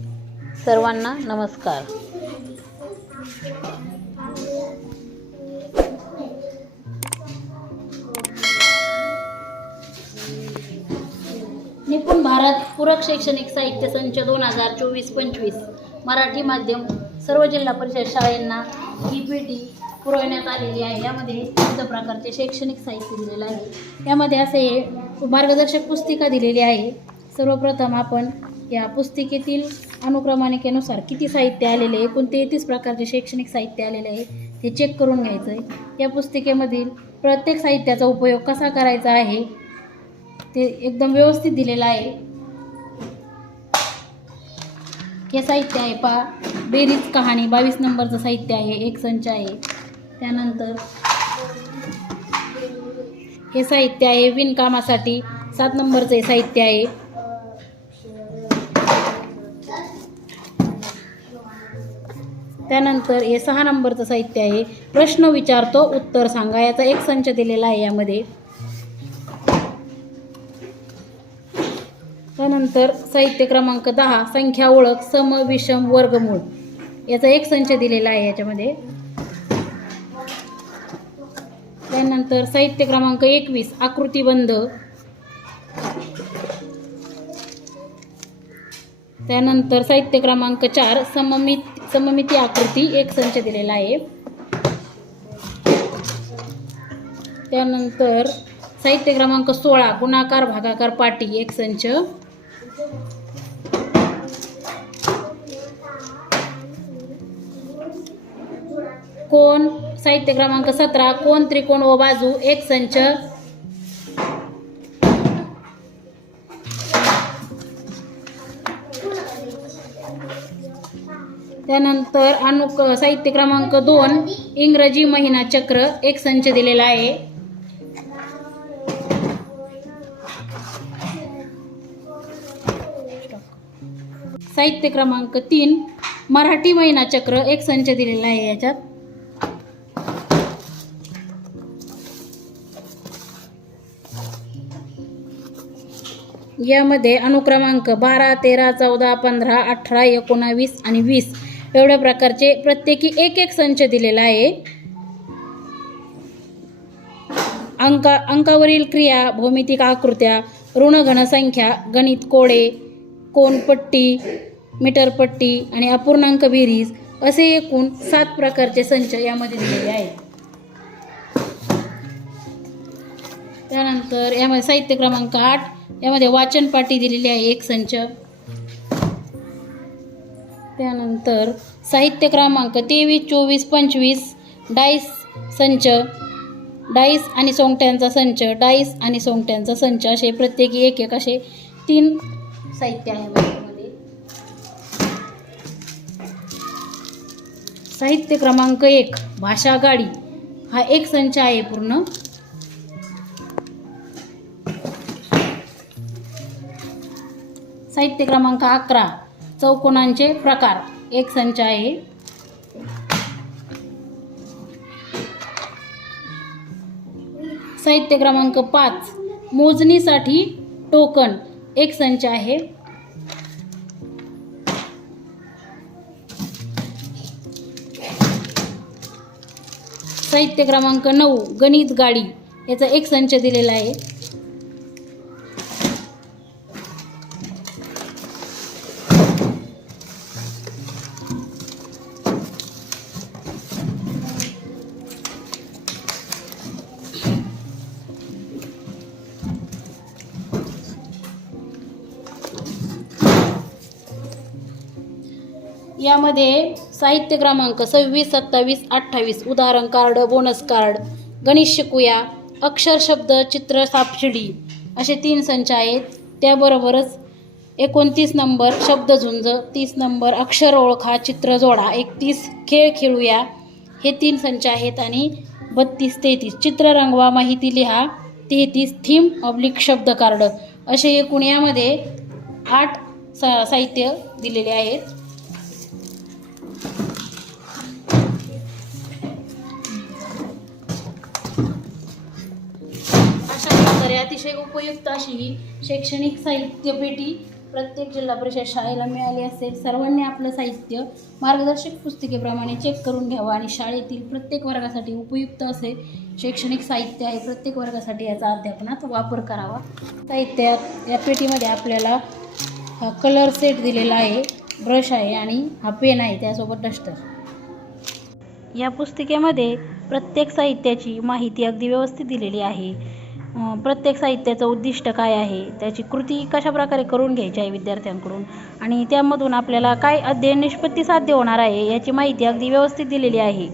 सर्वांना नमस्कार. निपुण भारत पूरक शैक्षणिक साहित्य संच दोन हजार चोवीस पंचवीस मराठी माध्यम सर्व जिल्हा परिषद शाळांना पी टी पुरवण्यात आलेली आहे. यामध्ये विविध प्रकारचे शैक्षणिक साहित्य दिलेलं आहे. यामध्ये असे मार्गदर्शक पुस्तिका दिलेली आहे. सर्वप्रथम आपण या पुस्तिकेतील अनुक्रमानिकेनुसार किती साहित्य आलेले आहे एकूण तेहतीस प्रकारचे शैक्षणिक साहित्य आलेले आहे ते चेक करून घ्यायचं आहे या पुस्तिकेमधील प्रत्येक साहित्याचा उपयोग कसा करायचा आहे ते एकदम व्यवस्थित दिलेलं आहे. हे साहित्य आहे पा बेरीज कहाणी बावीस नंबरचं साहित्य आहे एक संच आहे. त्यानंतर हे साहित्य आहे विणकामासाठी सात नंबरचं हे साहित्य आहे. त्यानंतर हे सहा नंबरचं साहित्य आहे. प्रश्न विचारतो उत्तर सांगा. याचा एक संच दिलेला आहे यामध्ये. त्यानंतर साहित्य क्रमांक दहा संख्या ओळख सम विषम वर्गमूळ. याचा एक संच दिलेला आहे याच्यामध्ये. त्यानंतर साहित्य क्रमांक एकवीस आकृतीबंध. त्यानंतर साहित्य क्रमांक चार सममित सममिती आकृती एक संच दिलेला आहे. त्यानंतर साहित्य क्रमांक सोळा गुणाकार भागाकार पाटी एक संच. कोण? साहित्य क्रमांक सतरा कोण त्रिकोण व बाजू एक संच. त्यानंतर अनुक साहित्य क्रमांक दोन इंग्रजी महिना चक्र एक संच दिलेला आहे. साहित्य क्रमांक तीन मराठी महिना चक्र एक संच दिलेला आहे याच्यात. यामध्ये अनुक्रमांक बारा तेरा चौदा पंधरा अठरा एकोणावीस आणि वीस एवढ्या प्रकारचे प्रत्येकी एक एक संच दिलेला आहे. अंका अंकावरील क्रिया भौमितिक आकृत्या ऋण घनसंख्या गणित कोडे कोणपट्टी मीटरपट्टी आणि अपूर्णांक बेरीज असे एकूण सात प्रकारचे संच यामध्ये दिलेले आहेत. त्यानंतर यामध्ये साहित्य क्रमांक आठ यामध्ये वाचन पाटी दिलेली आहे एक संच. त्यानंतर साहित्य क्रमांक तेवीस चोवीस पंचवीस डाईस संच डाईस आणि सोंगट्यांचा संच डाईस आणि सोंगट्यांचा संच असे प्रत्येकी एक एक असे तीन साहित्य आहे माझ्यामध्ये. साहित्य क्रमांक एक भाषा गाडी. हा एक संच आहे पूर्ण. साहित्य क्रमांक अकरा चौकोनांचे प्रकार. एक संच आहे. साहित्य क्रमांक पाच. मोजणीसाठी टोकन. एक संच आहे. साहित्य क्रमांक नऊ. गणित गाडी. याचा एक संच दिलेला आहे. यामध्ये साहित्य क्रमांक सव्वीस सत्तावीस अठ्ठावीस उदाहरण कार्ड बोनस कार्ड गणित शिकूया अक्षर शब्द चित्र सापशिडी असे तीन संच आहेत. त्याबरोबरच एकोणतीस नंबर शब्दझुंज तीस नंबर अक्षर ओळखा चित्र जोडा एकतीस खेळ खेळूया. हे तीन संच आहेत आणि बत्तीस तेहतीस. चित्र रंगवा माहिती लिहा तेहतीस थीम ऑब्लिक शब्द कार्ड असे एकूण यामध्ये आठ सा साहित्य दिलेले आहेत. अतिशय उपयुक्त अशी ही शैक्षणिक साहित्य पेटी प्रत्येक जिल्हा परिषद शाळेला मिळाली असेल. सर्वांनी आपलं साहित्य मार्गदर्शक पुस्तिकेप्रमाणे चेक करून घ्यावं आणि शाळेतील प्रत्येक वर्गासाठी उपयुक्त असे शैक्षणिक साहित्य आहे. प्रत्येक वर्गासाठी याचा अध्यापनात वापर करावा. साहित्यात या पेटीमध्ये आपल्याला हा कलर सेट दिलेला आहे ब्रश आहे आणि हा पेन आहे त्यासोबत डस्टर या पुस्तिकेमध्ये प्रत्येक साहित्याची माहिती अगदी व्यवस्थित दिलेली आहे. प्रत्येक साहित्याचं उद्दिष्ट काय आहे त्याची कृती कशा प्रकारे करून घ्यायची आहे विद्यार्थ्यांकडून? आणि त्यामधून आपल्याला काय अध्ययन निष्पत्ती साध्य होणार आहे याची माहिती अगदी व्यवस्थित दिलेली आहे.